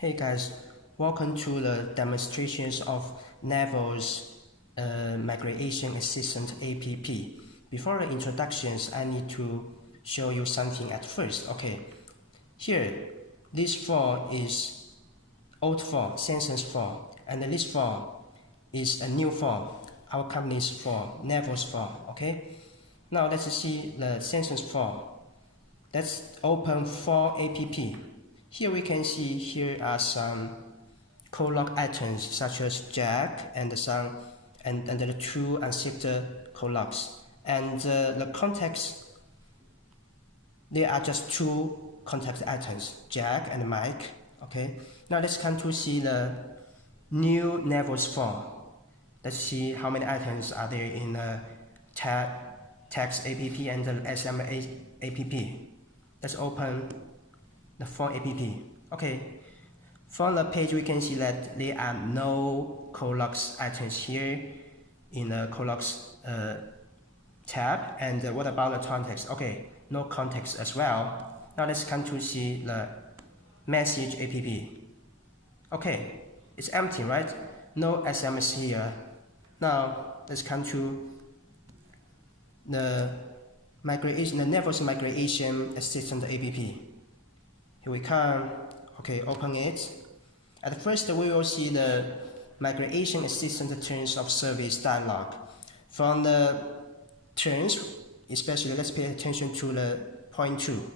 Hey guys, welcome to the demonstrations of Neffos Migration Assistant app. Before the introductions, I need to show you something at first. Okay, here, this file is old file, Samsung's file, and this file is a new file, our company's file, Neffos file. Okay, now let's see the Samsung's file. Let's open file app. Here we can see here are some code log items such as Jack and the two unshifted code logs. And the context, there are just two context items, Jack and Mike. Okay. Now let's come to see the new Neffos file. Let's see how many items are there in the text app and the SMS app. Let's open the file app. Okay, from the page we can see that there are no code logs items here in the code logs tab. And what about the context? Okay, no context as well. Now let's come to see the message app. Okay, it's empty, right? No SMS here. Now let's come to the Neffos Migration Assistant app. Here we come. Okay, open it. At first, we will see the Migration Assistant Terms of Service dialog. From the terms, especially, let's pay attention to the point 2.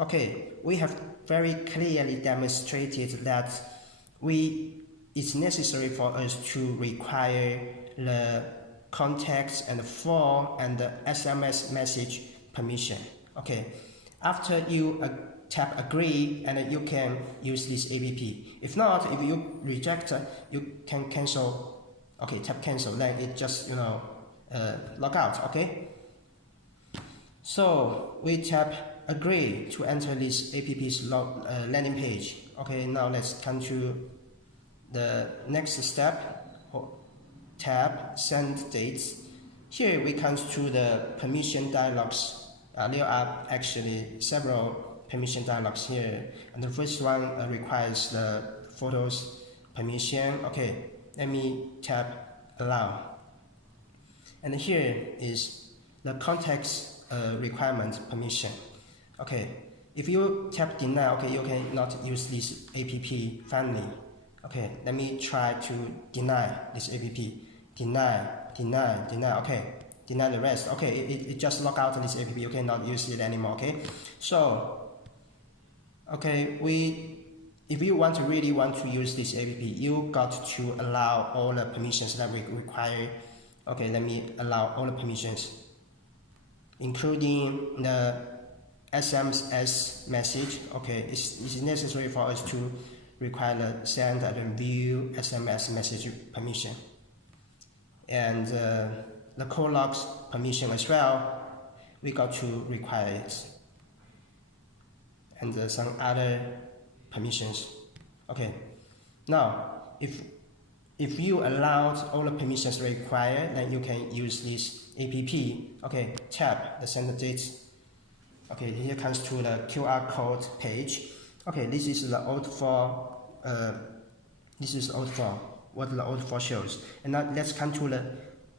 Okay, we have very clearly demonstrated that it's necessary for us to require the context and the form and the SMS message permission. Okay, after you tap agree, and you can use this app. If not, if you reject, you can cancel. Okay, tap cancel, then it just log out. Okay, so we tap agree to enter this app's landing page. Okay, now let's come to the next step. Tap send dates. Here we come to the permission dialogs. There are actually several permission dialogs here, and the first one requires the photos permission. Okay, let me tap allow, and here is the context requirement permission. Okay, if you tap deny, okay, you cannot use this app finally. Okay, let me try to deny this app. Deny. Okay, deny the rest. Okay, it just log out this app. You cannot use it anymore. Okay, so okay, if you really want to use this app, you got to allow all the permissions that we require. Okay, let me allow all the permissions, including the SMS message. Okay, it's necessary for us to require the send and view SMS message permission, and the code logs permission as well. We got to require it, and some other permissions. Okay, now if you allowed all the permissions required, then you can use this app. Okay, tap the send dates. Okay, here comes to the QR code page. Okay, this is the old file. What the old file shows. And now let's come to the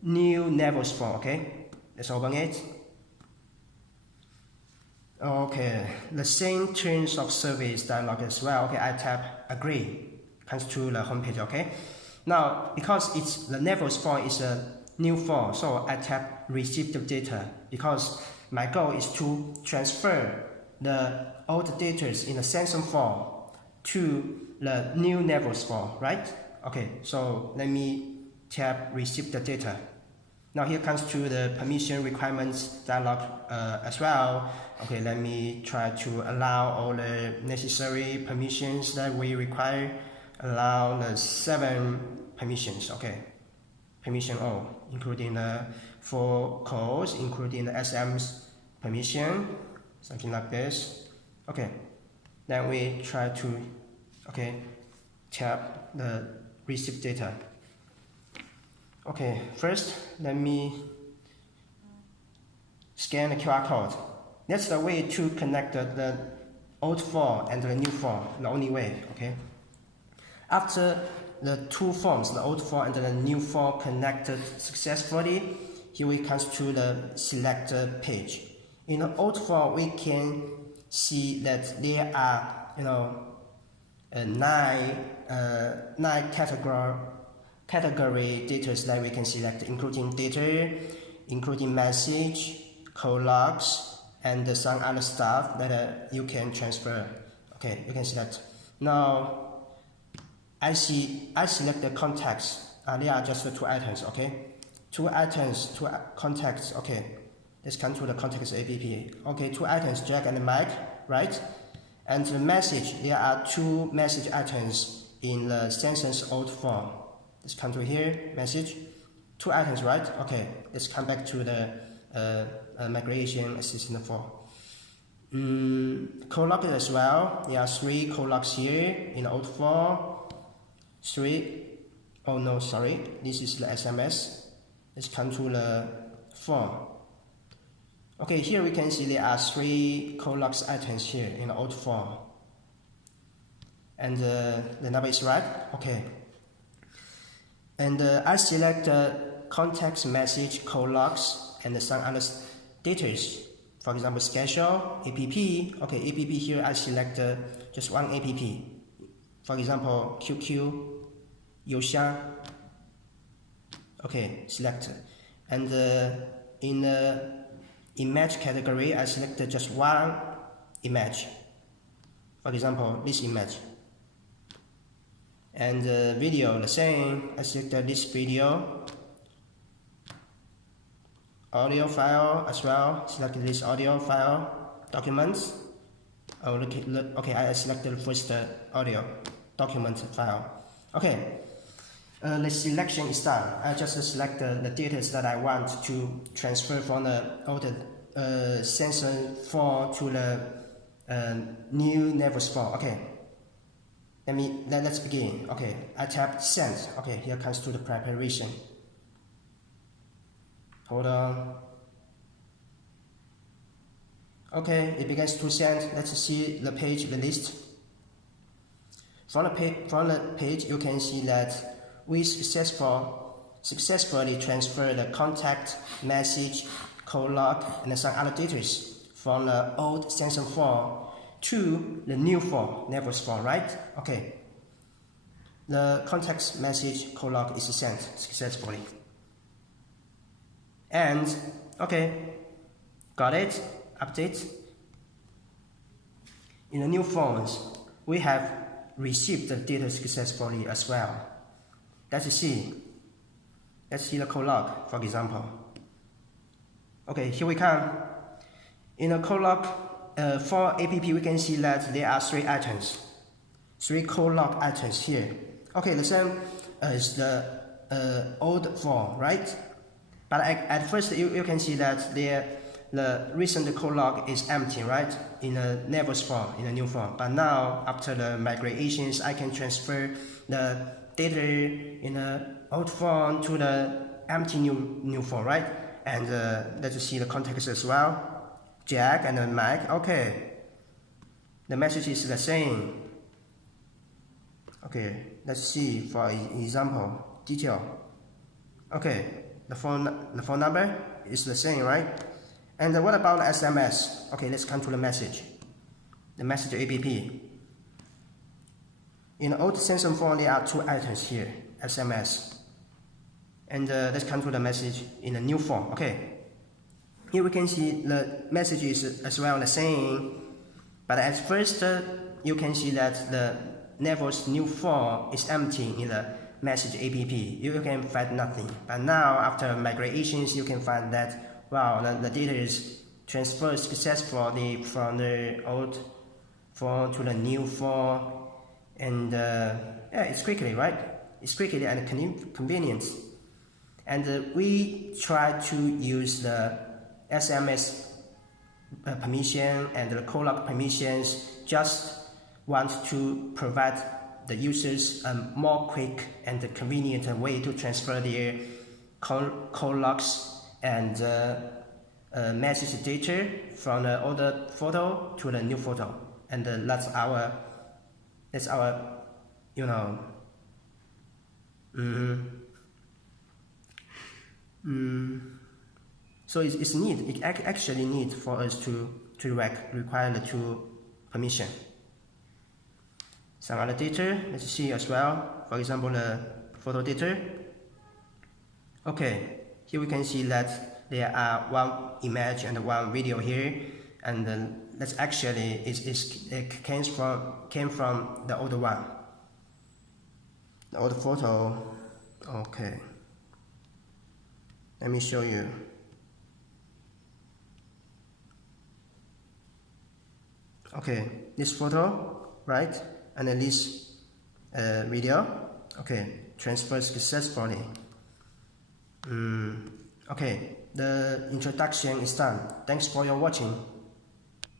new Neffos file. Okay, let's open it. Okay, the same terms of service dialog as well. Okay, I tap agree, comes to the home page. Okay, now because the Neffos file is a new file, so I tap receive the data, because my goal is to transfer the old data in the Samsung file to the new Neffos file, right? Okay, so let me tap receive the data. Now here comes to the permission requirements dialog as well. Okay, let me try to allow all the necessary permissions that we require. Allow the 7 permissions. Okay, permission all, including the 4 calls, including the SMS permission, something like this. Okay, then we try to tap the receive data. Okay, first let me scan the QR code. That's the way to connect the old file and the new file, the only way. Okay, After the two forms, the old form and the new form connected successfully, here we come to the selector page. In the old form, we can see that there are nine category data that we can select, including data, including message, code logs, and some other stuff that you can transfer. Okay, you can select. Now, I select the context. There are just two items. Okay, two items, two contexts. Okay, let's come to the context app. Okay, two items, Jack and Mike, right? And the message, there are two message items in the sentence old form. Let's come to here, message, two items, right? Okay, let's come back to the migration assistant form. Code log as well. There are three code logs here in the old form. Oh no, sorry, this is the SMS. Let's come to the form. Okay, here we can see there are three code logs items here in the old form. And the number is right. Okay. And I select the context, message, code logs, and some other data. For example, schedule, app. Okay, app here I select just one app. For example, QQ, 邮箱. Okay, select. And in the image category, I selected just one image. For example, this image. And video, the same. I selected this video. Audio file as well. Select this audio file. Documents. Okay, I selected first audio document file. Okay. The selection is done. I just select the data that I want to transfer from the old sensor form to the new Neffos form. Okay. Let's begin. Okay, I tap send. Okay, here comes to the preparation. Hold on. Okay, it begins to send. Let's see the page, the list. From the page, you can see that we successfully transfer the contact, message, code log, and some other data from the old sensor form to the new form, Neffos form, right? Okay. The context, message, code log is sent successfully. And okay, got it. Update. In the new forms, we have received the data successfully as well. Let's see the code log, for example. Okay, here we come. In the code log for app, we can see that there are three items, three code log items here. Okay, the same as the old form, right? But at first you can see that the recent code log is empty, right? In the Neffos form, in the new form. But now, after the migrations, I can transfer the data in the old form to the empty new form, right? And let's see the context as well. Jack and Mike. Okay. The message is the same. Okay. Let's see for example detail. Okay. The phone number is the same, right? And what about SMS? Okay, let's come to the message. The message app. In the old sensor form, there are two items here, SMS. And let's come to the message in the new form. Okay. Here we can see the message is as well the same. But at first, you can see that the Neffos new form is empty in the message app. You can find nothing. But now, after migrations, you can find that, wow, the data is transferred successfully from the old form to the new form. And yeah, it's quickly, right? It's quickly and convenient. And we try to use the SMS permission and the code log permissions. Just want to provide the users a more quick and convenient way to transfer their code logs and message data from the older photo to the new photo. And that's our So it actually need for us to require the two permission. Some other data, let's see as well. For example, the photo data. Okay, here we can see that there are one image and one video here, and that's actually it came from the older one, the old photo. Okay, let me show you. Okay, this photo, right, and then this video. Okay, transferred successfully. Okay, the introduction is done. Thanks for your watching.